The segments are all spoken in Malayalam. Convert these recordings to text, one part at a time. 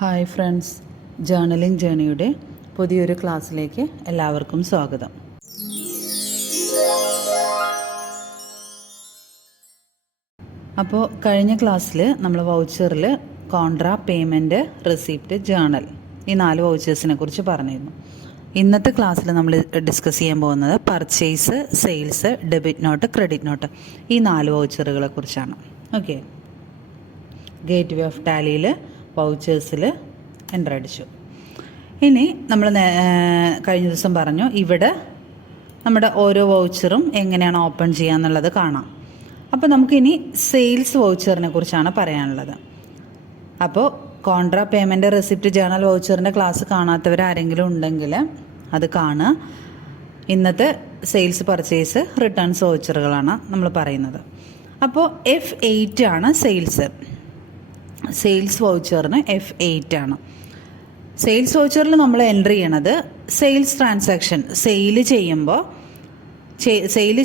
ഹായ് ഫ്രണ്ട്സ്, ജേർണലിംഗ് ജേണിയുടെ പുതിയൊരു ക്ലാസ്സിലേക്ക് എല്ലാവർക്കും സ്വാഗതം. അപ്പോൾ കഴിഞ്ഞ ക്ലാസ്സിൽ നമ്മൾ വൗച്ചറിൽ കോൺട്രാ, പേയ്മെൻറ്റ്, റെസിപ്റ്റ്, ജേർണൽ ഈ 4 വൗച്ചേഴ്സിനെ കുറിച്ച് പറഞ്ഞിരുന്നു. ഇന്നത്തെ ക്ലാസ്സിൽ നമ്മൾ ഡിസ്കസ് ചെയ്യാൻ പോകുന്നത് purchase, sales, debit note, credit note ഈ 4 വൗച്ചറുകളെ കുറിച്ചാണ്. ഓക്കെ, ഗേറ്റ് വേ ഓഫ് ടാലിയിൽ വൗച്ചേഴ്സിൽ എൻ്റർ അടിച്ചു. ഇനി നമ്മൾ കഴിഞ്ഞ ദിവസം പറഞ്ഞു ഇവിടെ നമ്മുടെ ഓരോ വൗച്ചറും എങ്ങനെയാണ് ഓപ്പൺ ചെയ്യുക എന്നുള്ളത് കാണാം. അപ്പോൾ നമുക്കിനി സെയിൽസ് വൗച്ചറിനെ കുറിച്ചാണ് പറയാനുള്ളത്. അപ്പോൾ കോൺട്രാ, പേയ്മെൻറ്റ്, റെസിപ്റ്റ്, ജേർണൽ വൗച്ചറിൻ്റെ ക്ലാസ് കാണാത്തവർ ആരെങ്കിലും ഉണ്ടെങ്കിൽ അത് കാണുക. ഇന്നത്തെ സെയിൽസ്, പർച്ചേസ്, റിട്ടേൺസ് വൗച്ചറുകളാണ് നമ്മൾ പറയുന്നത്. അപ്പോൾ F8 ആണ് സെയിൽസ് വൗച്ചറിന് F8 ആണ്. സെയിൽസ് വൗച്ചറിൽ നമ്മൾ എൻട്രി ചെയ്യണത് സെയിൽസ് ട്രാൻസാക്ഷൻ, സെയിൽ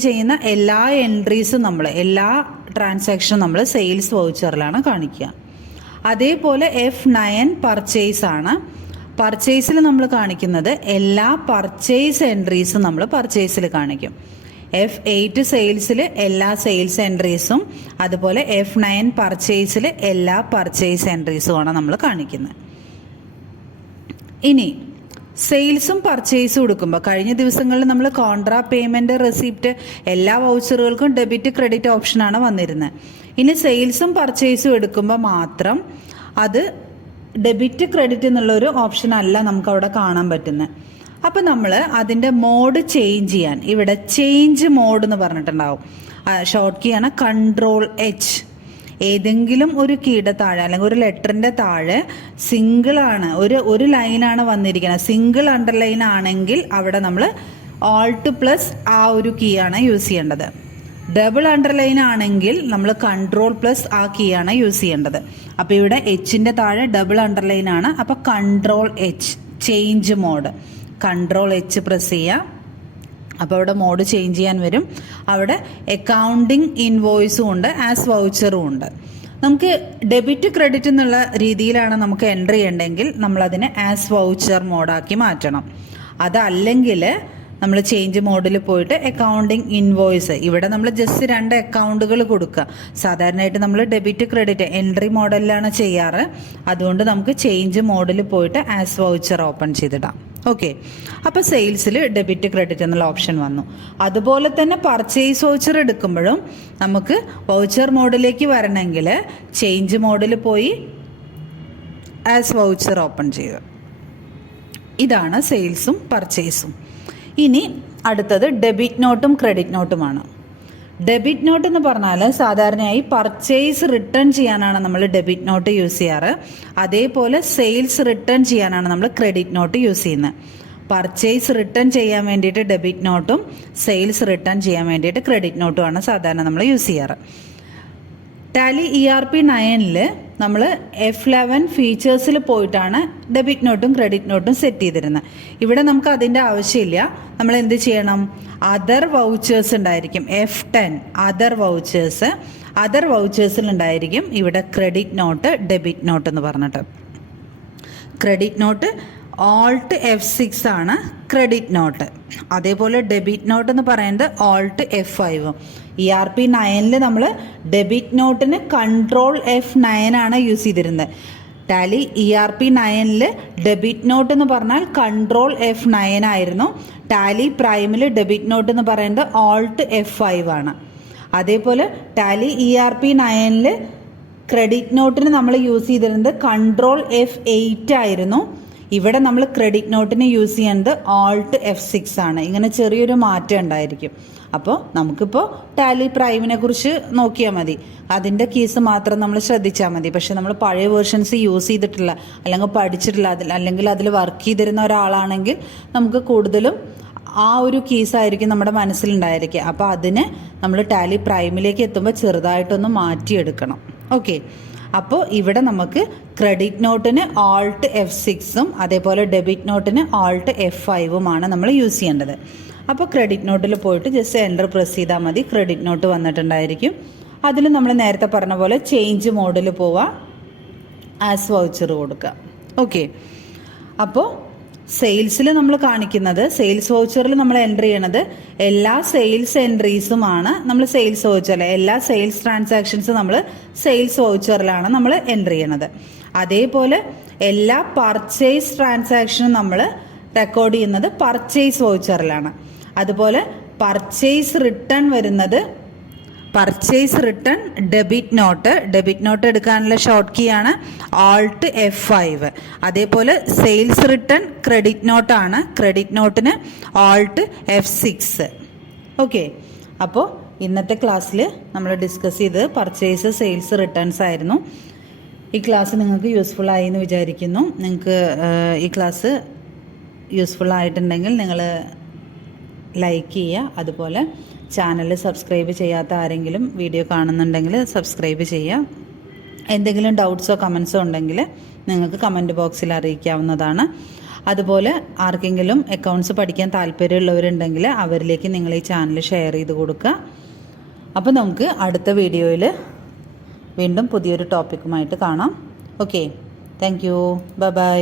ചെയ്യുന്ന എല്ലാ എൻട്രീസും എല്ലാ ട്രാൻസാക്ഷനും നമ്മൾ സെയിൽസ് വൗച്ചറിലാണ് കാണിക്കുക. അതേപോലെ F9 പർച്ചേസ് ആണ്. പർച്ചേസിൽ നമ്മൾ കാണിക്കുന്നത് എല്ലാ പർച്ചേസ് എൻട്രീസും നമ്മൾ പർച്ചേസിൽ കാണിക്കും. F8 സെയിൽസിൽ എല്ലാ സെയിൽസ് എൻട്രീസും, അതുപോലെ F9 പർച്ചേസിൽ എല്ലാ പർച്ചേസ് എൻട്രീസുമാണ് നമ്മൾ കാണിക്കുന്നത്. ഇനി സെയിൽസും പർച്ചേസും എടുക്കുമ്പോൾ കഴിഞ്ഞ ദിവസങ്ങളിൽ നമ്മൾ കോൺട്രാ, പേയ്മെൻറ്റ്, റെസിപ്റ്റ് എല്ലാ വൗച്ചറുകൾക്കും ഡെബിറ്റ്, ക്രെഡിറ്റ് ഓപ്ഷനാണ് വന്നിരുന്നത്. ഇനി സെയിൽസും പർച്ചേസും എടുക്കുമ്പോൾ മാത്രം അത് ഡെബിറ്റ്, ക്രെഡിറ്റ് എന്നുള്ളൊരു ഓപ്ഷൻ അല്ല നമുക്ക് അവിടെ കാണാൻ പറ്റുന്നത്. അപ്പം നമ്മൾ അതിൻ്റെ മോഡ് ചേഞ്ച് ചെയ്യാൻ ഇവിടെ ചേഞ്ച് മോഡ് എന്ന് പറഞ്ഞിട്ടുണ്ടാവും. ഷോർട്ട് കീ ആണ് Ctrl+H. ഏതെങ്കിലും ഒരു കീയുടെ താഴെ അല്ലെങ്കിൽ ഒരു ലെറ്ററിൻ്റെ താഴെ സിംഗിളാണ്, ഒരു ലൈനാണ് വന്നിരിക്കുന്നത്, സിംഗിൾ അണ്ടർലൈൻ ആണെങ്കിൽ അവിടെ നമ്മൾ Alt+ ആ ഒരു കീ ആണ് യൂസ് ചെയ്യേണ്ടത്. ഡബിൾ അണ്ടർലൈൻ ആണെങ്കിൽ നമ്മൾ Ctrl+ ആ കീ ആണ് യൂസ് ചെയ്യേണ്ടത്. അപ്പോൾ ഇവിടെ Hൻ്റെ താഴെ ഡബിൾ അണ്ടർലൈൻ ആണ്. അപ്പോൾ Ctrl+H change mode, Ctrl+H press ചെയ്യുക. അപ്പോൾ അവിടെ മോഡ് ചേഞ്ച് ചെയ്യാൻ വരും. അവിടെ അക്കൗണ്ടിങ് ഇൻവോയ്സും ഉണ്ട്, ആസ് വൗച്ചറും ഉണ്ട്. നമുക്ക് ഡെബിറ്റ്, ക്രെഡിറ്റ് എന്നുള്ള രീതിയിലാണ് നമുക്ക് എൻട്രി ചെയ്യണമെങ്കിൽ നമ്മളതിനെ ആസ് വൗച്ചർ മോഡാക്കി മാറ്റണം. അതല്ലെങ്കിൽ നമ്മൾ ചേഞ്ച് മോഡിൽ പോയിട്ട് അക്കൗണ്ടിങ് ഇൻവോയ്സ്, ഇവിടെ നമ്മൾ ജസ്റ്റ് 2 അക്കൗണ്ടുകൾ കൊടുക്കുക. സാധാരണയായിട്ട് നമ്മൾ ഡെബിറ്റ്, ക്രെഡിറ്റ് എൻട്രി മോഡലിലാണ് ചെയ്യാറ്. അതുകൊണ്ട് നമുക്ക് ചേഞ്ച് മോഡിൽ പോയിട്ട് ആസ് വൗച്ചർ ഓപ്പൺ ചെയ്തിടാം. ഓക്കെ, അപ്പോൾ സെയിൽസിൽ ഡെബിറ്റ്, ക്രെഡിറ്റ് എന്നുള്ള ഓപ്ഷൻ വന്നു. അതുപോലെ തന്നെ പർച്ചേസ് വൗച്ചർ എടുക്കുമ്പോഴും നമുക്ക് വൗച്ചർ മോഡിലേക്ക് വരണമെങ്കിൽ ചേഞ്ച് മോഡിൽ പോയി ആസ് വൗച്ചർ ഓപ്പൺ ചെയ്യുക. ഇതാണ് സെയിൽസും പർച്ചേസും. ഇനി അടുത്തത് ഡെബിറ്റ് നോട്ടും ക്രെഡിറ്റ് നോട്ടുമാണ്. ഡെബിറ്റ് നോട്ട് എന്ന് പറഞ്ഞാൽ സാധാരണയായി പർച്ചേസ് റിട്ടേൺ ചെയ്യാനാണ് നമ്മൾ ഡെബിറ്റ് നോട്ട് യൂസ് ചെയ്യാറ്. അതേപോലെ സെയിൽസ് റിട്ടേൺ ചെയ്യാനാണ് നമ്മൾ ക്രെഡിറ്റ് നോട്ട് യൂസ് ചെയ്യുന്നത്. പർച്ചേസ് റിട്ടേൺ ചെയ്യാൻ വേണ്ടിയിട്ട് ഡെബിറ്റ് നോട്ടും സെയിൽസ് റിട്ടേൺ ചെയ്യാൻ വേണ്ടിയിട്ട് ക്രെഡിറ്റ് നോട്ടുമാണ് സാധാരണ നമ്മൾ യൂസ് ചെയ്യാറ്. ടാലി ERP 9 നമ്മൾ F11 ഫീച്ചേഴ്സിൽ പോയിട്ടാണ് ഡെബിറ്റ് നോട്ടും ക്രെഡിറ്റ് നോട്ടും സെറ്റ് ചെയ്തിരുന്നത്. ഇവിടെ നമുക്ക് അതിൻ്റെ ആവശ്യമില്ല. നമ്മൾ എന്ത് ചെയ്യണം? അതർ വൗച്ചേഴ്സ് ഉണ്ടായിരിക്കും. F10 അതർ വൗച്ചേഴ്സിൽ ഉണ്ടായിരിക്കും ഇവിടെ ക്രെഡിറ്റ് നോട്ട്, ഡെബിറ്റ് നോട്ട് എന്ന് പറഞ്ഞിട്ട്. ക്രെഡിറ്റ് നോട്ട് Alt+F6 ആണ് ക്രെഡിറ്റ് നോട്ട്. അതേപോലെ ഡെബിറ്റ് നോട്ട് എന്ന് പറയുന്നത് Alt+F5. ERP 9 നമ്മൾ ഡെബിറ്റ് നോട്ടിന് Ctrl+F9 ആണ് യൂസ് ചെയ്തിരുന്നത്. ടാലി ERP 9 ഡെബിറ്റ് നോട്ട് എന്ന് പറഞ്ഞാൽ Ctrl+F9 ആയിരുന്നു. ടാലി പ്രൈമിൽ ഡെബിറ്റ് നോട്ട് എന്ന് പറയുന്നത് Alt+F5 ആണ്. അതേപോലെ ടാലി ERP 9 ക്രെഡിറ്റ് നോട്ടിന് നമ്മൾ യൂസ് ചെയ്തിരുന്നത് Ctrl+F8 ആയിരുന്നു. ഇവിടെ നമ്മൾ ക്രെഡിറ്റ് നോട്ടിന് യൂസ് ചെയ്യുന്നത് Alt+F6 ആണ്. ഇങ്ങനെ ചെറിയൊരു മാറ്റം ഉണ്ടായിരിക്കും. അപ്പോൾ നമുക്കിപ്പോൾ ടാലി പ്രൈമിനെ കുറിച്ച് നോക്കിയാൽ മതി, അതിൻ്റെ കീസ് മാത്രം നമ്മൾ ശ്രദ്ധിച്ചാൽ മതി. പക്ഷെ നമ്മൾ പഴയ വേർഷൻസ് യൂസ് ചെയ്തിട്ടില്ല, അല്ലെങ്കിൽ പഠിച്ചിട്ടില്ല, അല്ലെങ്കിൽ അതിൽ വർക്ക് ചെയ്തിരുന്ന ഒരാളാണെങ്കിൽ നമുക്ക് കൂടുതലും ആ ഒരു കീസായിരിക്കും നമ്മുടെ മനസ്സിലുണ്ടായിരിക്കുക. അപ്പോൾ അതിന് നമ്മൾ ടാലി പ്രൈമിലേക്ക് എത്തുമ്പോൾ ചെറുതായിട്ടൊന്ന് മാറ്റിയെടുക്കണം. ഓക്കെ, അപ്പോൾ ഇവിടെ നമുക്ക് ക്രെഡിറ്റ് നോട്ടിന് Alt+F6ഉം അതേപോലെ ഡെബിറ്റ് നോട്ടിന് Alt+F5ഉമാണ് നമ്മൾ യൂസ് ചെയ്യേണ്ടത്. അപ്പോൾ ക്രെഡിറ്റ് നോട്ടിൽ പോയിട്ട് ജസ്റ്റ് എൻ്റർ പ്രസ് ചെയ്താൽ മതി, ക്രെഡിറ്റ് നോട്ട് വന്നിട്ടുണ്ടായിരിക്കും. അതിൽ നമ്മൾ നേരത്തെ പറഞ്ഞ പോലെ ചേഞ്ച് മോഡിൽ പോവുക, ആസ് വൗച്ചർ കൊടുക്കുക. ഓക്കെ, അപ്പോൾ സെയിൽസിൽ നമ്മൾ കാണിക്കുന്നത്, സെയിൽസ് വൗച്ചറിൽ നമ്മൾ എൻട്രി ചെയ്യണത് എല്ലാ സെയിൽസ് എൻട്രീസുമാണ്. നമ്മൾ സെയിൽസ് വൗച്ചറിൽ എല്ലാ സെയിൽസ് ട്രാൻസാക്ഷൻസും നമ്മൾ സെയിൽസ് വൗച്ചറിലാണ് നമ്മൾ എൻട്രി ചെയ്യണത്. അതേപോലെ എല്ലാ പർച്ചേസ് ട്രാൻസാക്ഷനും നമ്മൾ റെക്കോർഡ് ചെയ്യുന്നത് പർച്ചേസ് വൗച്ചറിലാണ്. അതുപോലെ പർച്ചേസ് റിട്ടേൺ വരുന്നത്, പർച്ചേസ് റിട്ടേൺ ഡെബിറ്റ് നോട്ട് എടുക്കാനുള്ള ഷോർട്ട് കീ ആണ് Alt F5. അതേപോലെ സെയിൽസ് റിട്ടേൺ ക്രെഡിറ്റ് നോട്ടാണ്, ക്രെഡിറ്റ് നോട്ടിന് Alt F6. ഓക്കെ, അപ്പോൾ ഇന്നത്തെ ക്ലാസ്സിൽ നമ്മൾ ഡിസ്കസ് ചെയ്ത് പർച്ചേസ്, സെയിൽസ്, റിട്ടേൺസ് ആയിരുന്നു. ഈ ക്ലാസ് നിങ്ങൾക്ക് യൂസ്ഫുൾ ആയി എന്ന് വിചാരിക്കുന്നു. നിങ്ങൾക്ക് ഈ ക്ലാസ് യൂസ്ഫുൾ ആയിട്ടുണ്ടെങ്കിൽ നിങ്ങൾ ലൈക്ക് ചെയ്യുക. അതുപോലെ ചാനൽ സബ്സ്ക്രൈബ് ചെയ്യാത്ത ആരെങ്കിലും വീഡിയോ കാണുന്നുണ്ടെങ്കിൽ സബ്സ്ക്രൈബ് ചെയ്യുക. എന്തെങ്കിലും ഡൗട്ട്സോ കമൻസോ ഉണ്ടെങ്കിൽ നിങ്ങൾക്ക് കമൻറ്റ് ബോക്സിൽ അറിയിക്കാവുന്നതാണ്. അതുപോലെ ആർക്കെങ്കിലും അക്കൗണ്ട്സ് പഠിക്കാൻ താല്പര്യമുള്ളവരുണ്ടെങ്കിൽ അവരിലേക്ക് നിങ്ങൾ ഈ ചാനൽ ഷെയർ ചെയ്ത് കൊടുക്കുക. അപ്പോൾ നമുക്ക് അടുത്ത വീഡിയോയിൽ വീണ്ടും പുതിയൊരു ടോപ്പിക്കുമായിട്ട് കാണാം. Okay, thank you, by.